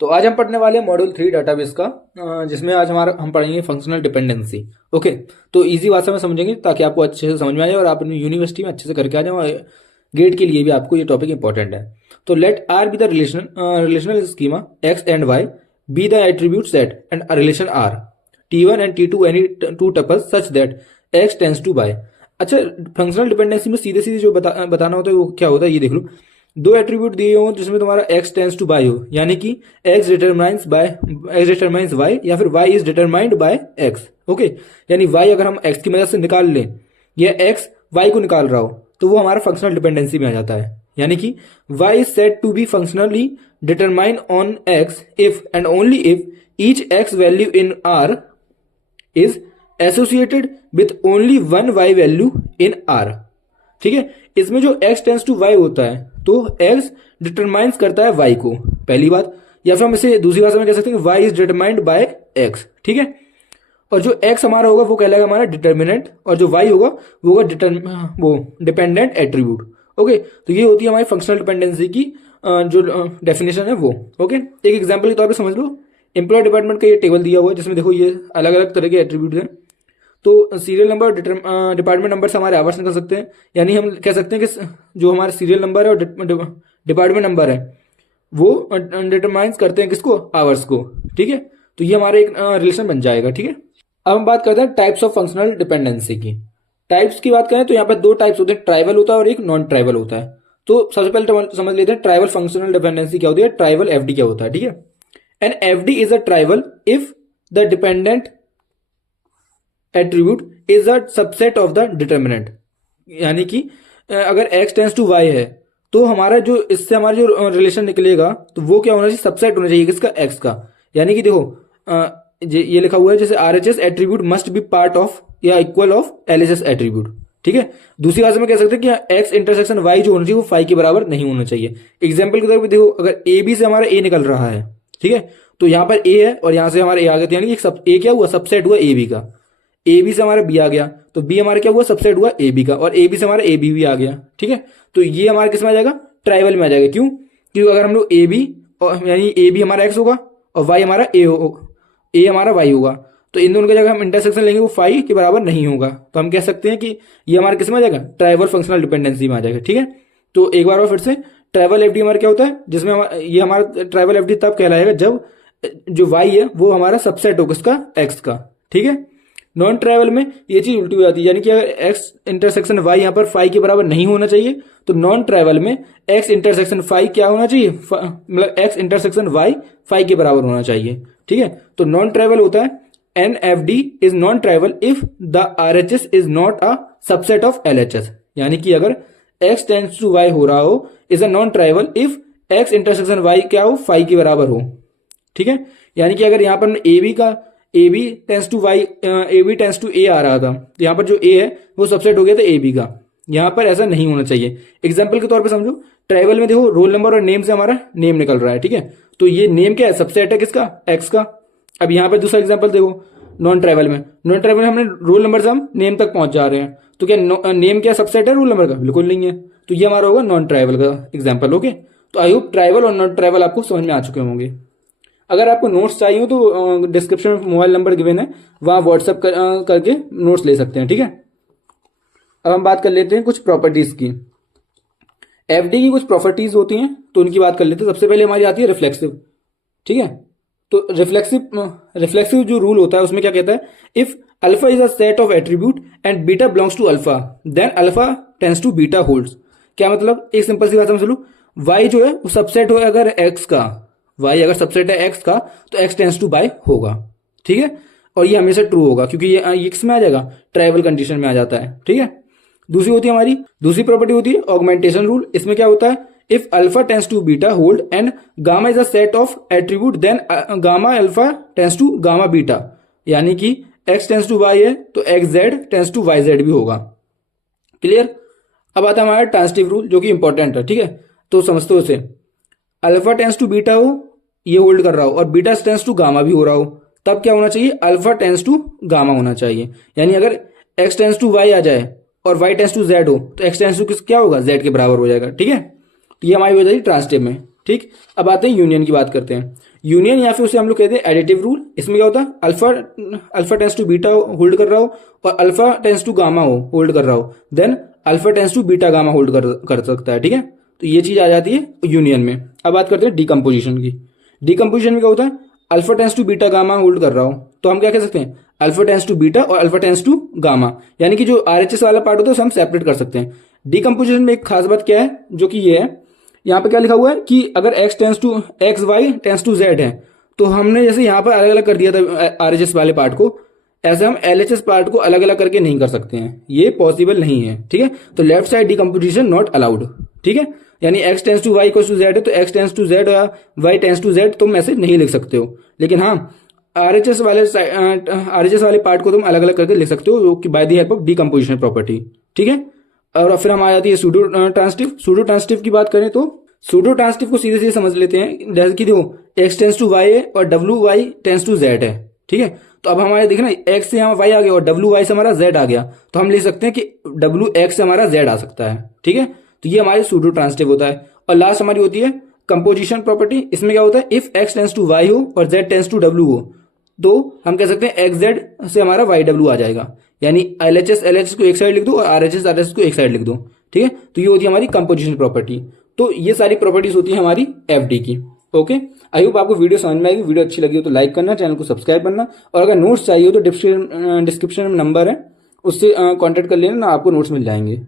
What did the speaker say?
तो आज हम पढ़ने वाले हैं मॉड्यूल 3 डाटाबेस का, जिसमें आज हम पढ़ेंगे फंक्शनल डिपेंडेंसी। ओके, तो इजी भाषा में समझेंगे ताकि आपको अच्छे से समझ में आ जाए और आप अपनी यूनिवर्सिटी में अच्छे से करके आ जाए, और गेट के लिए भी आपको ये टॉपिक इंपॉर्टेंट है। तो let R be the relational schema X and Y be the attribute set and a relation R T1 and T2 any two tuples such that X tends to Y. अच्छा, functional dependency में सीधे सीधे जो बताना होता है वो क्या होता है, ये देख लो। दो एट्रीब्यूट दिए हो जिसमें तुम्हारा x टेंस टू बाई हो, यानी कि x डिटरमाइंस y या फिर y is determined by x। Okay, यानी y अगर हम x की मदद से निकाल लें या x y को निकाल रहा हो तो वो हमारा फंक्शनल डिपेंडेंसी में आ जाता है। यानी कि y is said to be functionally determine on x if and only if each x value in r is associated with only one y value in r। ठीक है, इसमें जो x टेंस टू y होता है तो x determines करता है y को, पहली बात। या फिर हम इसे दूसरी भाषा में कह सकते हैं y is determined by x। ठीक है, और जो x हमारा होगा वो कहलाएगा हमारा डिटर्मिनेंट, और जो y होगा वो होगा वो डिपेंडेंट एट्रीब्यूट। ओके, तो ये होती है हमारी फंक्शनल डिपेंडेंसी की जो डेफिनेशन है वो। ओके, एक एग्जाम्पल के तौर पर समझ लो। एम्प्लॉय डिपार्टमेंट का ये टेबल दिया हुआ है जिसमें देखो ये अलग अलग तरह के एट्रीब्यूट हैं। तो सीरियल नंबर और डिपार्टमेंट नंबर से हमारे आवर्स निकल सकते हैं, यानी हम कह सकते हैं कि जो हमारा सीरियल नंबर है और डिपार्टमेंट नंबर है वो डिटरमाइंस करते हैं किसको, आवर्स को। ठीक है, तो ये हमारा एक रिलेशन बन जाएगा। ठीक है, अब हम बात करते हैं टाइप्स ऑफ फंक्शनल डिपेंडेंसी की। टाइप्स की बात करें तो यहाँ पर दो टाइप्स होते हैं, ट्राइवल होता है और एक नॉन ट्राइवल होता है। तो सबसे पहले समझ लेते हैं ट्राइवल फंक्शनल डिपेंडेंसी क्या होती है, ट्राइवल एफडी क्या होता है। ठीक है, and FD is a trivial if the dependent attribute is a subset of the determinant. यानी कि अगर x टेंस टू y है तो हमारा जो इससे हमारा जो रिलेशन निकलेगा तो वो क्या होना चाहिए, सबसेट होना चाहिए किसका, x का। यानी कि देखो ये लिखा हुआ है जैसे RHS attribute must be part of या इक्वल ऑफ LHS एट्रीब्यूट। ठीक है, दूसरी भाषा में कह सकते हैं कि x इंटरसेक्शन y जो होना चाहिए वो फाई के बराबर नहीं होना चाहिए। एग्जाम्पल के तौर पर देखो, अगर ए बी से हमारा a निकल रहा है, ठीक है, तो यहाँ पर a है और यहाँ से हमारा a आ गया, यानी कि a क्या हुआ, सबसेट हुआ ए बी का। ए बी से हमारा बी आ गया तो बी हमारा क्या हुआ, सबसेट हुआ ए बी का, और ए बी से हमारा ए बी भी आ गया। ठीक है, तो ये हमारा किस में आ जाएगा, ट्राइवल में आ जाएगा। क्यों, क्योंकि अगर हम लोग ए बी यानी ए बी हमारा एक्स होगा और वाई हमारा ए हमारा वाई होगा, तो इन दोनों की जगह हम इंटरसेक्शन लेंगे वो फाई के बराबर नहीं होगा, तो हम कह सकते हैं कि ये हमारा किस में आ जाएगा, ट्राइवल फंक्शनल डिपेंडेंसी में आ जाएगा। ठीक है, तो एक बार और फिर से ट्राइवल एफडी हमारा क्या होता है, जिसमें ये हमारा ट्राइवल एफडी तब कहलाएगा जब जो वाई है वो हमारा सबसेट हो किसका, एक्स का। ठीक है, नॉन ट्राइवल में ये चीज उल्टी हो जाती है, यानी कि अगर x इंटरसेक्शन y यहाँ पर फाई के बराबर नहीं होना चाहिए तो नॉन ट्राइवल में x इंटरसेक्शन फाई क्या होना चाहिए, मतलब x इंटरसेक्शन y फाई के बराबर होना चाहिए। ठीक है, तो नॉन ट्राइवल होता है NFD is non trivial if the RHS is not a subset of LHS। यानी कि अगर x टेंड्स टू y हो रहा हो is a non trivial if x intersection y क्या हो, फाई के बराबर हो। ठीक है, यानी कि अगर यहाँ पर ए बी टेंस टू ए आ रहा था तो यहाँ पर जो ए है वो सबसेट हो गया था ए बी का, यहाँ पर ऐसा नहीं होना चाहिए। एग्जाम्पल के तौर पे समझो, ट्राइवल में देखो रोल नंबर और नेम से हमारा नेम निकल रहा है। ठीक है, तो ये नेम क्या है, सबसेट है किसका, एक्स का। अब यहाँ पर दूसरा एग्जाम्पल देखो, नॉन ट्राइवल में हमने रोल नंबर से हम नेम तक पहुंच जा रहे हैं, तो क्या नेम क्या सबसेट है रोल नंबर का, बिल्कुल नहीं है, तो ये हमारा होगा नॉन ट्राइवल का एग्जाम्पल। ओके, तो आई होप ट्राइवल और नॉन ट्राइवल आपको समझ में आ चुके होंगे। अगर आपको नोट्स चाहिए हो तो डिस्क्रिप्शन में मोबाइल नंबर गिवन है, वहाँ व्हाट्सअप करके नोट्स ले सकते हैं। ठीक है, अब हम बात कर लेते हैं कुछ प्रॉपर्टीज की। एफडी की कुछ प्रॉपर्टीज होती हैं तो उनकी बात कर लेते हैं। सबसे पहले हमारी आती है रिफ्लेक्सिव। ठीक है, तो रिफ्लेक्सिव जो रूल होता है उसमें क्या कहता है, if alpha is a set of attribute and beta belongs to alpha then alpha tends to beta holds. क्या मतलब, एक सिंपल सी बात समझ लो, वाई जो है वो सबसेट हो अगर एक्स का, y अगर सबसेट है x का तो x टेंस टू y होगा। ठीक है, और ये हमेशा ट्रू होगा क्योंकि ये किसमें आ जाएगा, ट्राइवल कंडीशन में आ जाता है। ठीक है, दूसरी प्रॉपर्टी होती है ऑगमेंटेशन रूल। इसमें क्या होता है, if alpha tends to beta hold and gamma is a set of attribute then gamma alpha tends to gamma beta. यानी कि x टेंस टू y है तो xz टेंस टू yz भी होगा। क्लियर, अब आता है हमारा ट्रांसिटिव रूल जो कि इंपॉर्टेंट है। ठीक है, तो समझते हो इसे, अल्फा टेंस टू बीटा हो ये होल्ड कर रहा हो और बीटा टेंस टू गामा भी हो रहा हो, तब क्या होना चाहिए, अल्फा टेंस टू गामा होना चाहिए। यानी अगर x टेंस टू y आ जाए और y टेंस टू z हो तो x टेंस टू क्या होगा, z के बराबर हो जाएगा। ठीक है, तो ये हमारी हो जाएगी ट्रांसिटिव में। ठीक, अब आते हैं यूनियन की बात करते हैं। यूनियन या फिर उसे हम लोग कहते हैं एडिटिव रूल। इसमें क्या होता है, alpha tends to beta hold कर रहा हो और अल्फा टेंस टू गामा हो होल्ड कर रहा हो, then alpha tends to beta gamma hold कर सकता है। ठीक है, तो ये चीज आ जाती है यूनियन में। अब बात करते हैं डीकम्पोजिशन की। डीकम्पोजिशन में क्या होता है, alpha tends to beta gamma hold कर रहा हो तो हम क्या कह सकते हैं, अल्फा टेंस टू बीटा और अल्फा टेंस टू गामा, यानी कि जो आरएचएस वाला पार्ट होता है उसे हम सेपरेट कर सकते हैं। डीकम्पोजिशन में एक खास बात क्या है, जो कि ये है, यहाँ पे क्या लिखा हुआ है कि अगर x tends to X Y tends to Z है, तो हमने जैसे यहाँ पर अलग अलग कर दिया था आरएचएस वाले पार्ट को, ऐसे हम एलएचएस पार्ट को अलग अलग करके नहीं कर सकते हैं, ये पॉसिबल नहीं है। ठीक है, तो left side decomposition not allowed. ठीक है, यानी x tends to Y equal to Z है तो x टेंस टू जेड या y टेंस टू जेड तुम ऐसे नहीं लिख सकते हो, लेकिन हाँ आरएचएस वाले पार्ट को तुम अलग अलग करके लिख सकते हो by the help of decomposition property. ठीक है, और फिर हम आ जाती है सूडो ट्रांसिटिव। सूडो ट्रांसिटिव की बात करें तो सूडो ट्रांसिटिव को सीधे सीधे समझ लेते हैं, जैसे कि देखो x टेंस टू वाई है और WY टेंस टू जेड है। ठीक है, तो अब हमारे देखना x से यहाँ y आ गया और WY से हमारा z आ गया, तो हम लिख सकते हैं कि WX से हमारा z आ सकता है। ठीक है, तो ये हमारे सूडो ट्रांसिटिव होता है। और लास्ट हमारी होती है कंपोजिशन प्रॉपर्टी। इसमें क्या होता है, if x tends to y हो और z टेंस टू w हो तो हम कह सकते हैं xz से हमारा yw आ जाएगा, यानी LHS को एक साइड लिख दो और RHS को एक साइड लिख दो। ठीक है, तो ये होती है हमारी कंपोजिशन प्रॉपर्टी। तो ये सारी प्रॉपर्टीज होती है हमारी FD की। ओके, आई होप आपको वीडियो समझ में आएगी। वीडियो अच्छी लगी हो तो लाइक करना, चैनल को सब्सक्राइब करना, और अगर नोट्स चाहिए हो तो डिस्क्रिप्शन में नंबर है, उससे कांटेक्ट कर लेना, आपको नोट्स मिल जाएंगे।